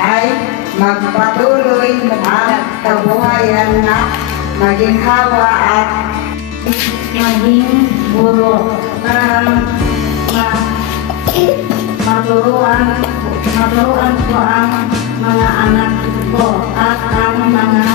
ay magpatuloy ang kabuhayan na maginhawa at maging guro para maturuan ko ang mga anak ko at ang mga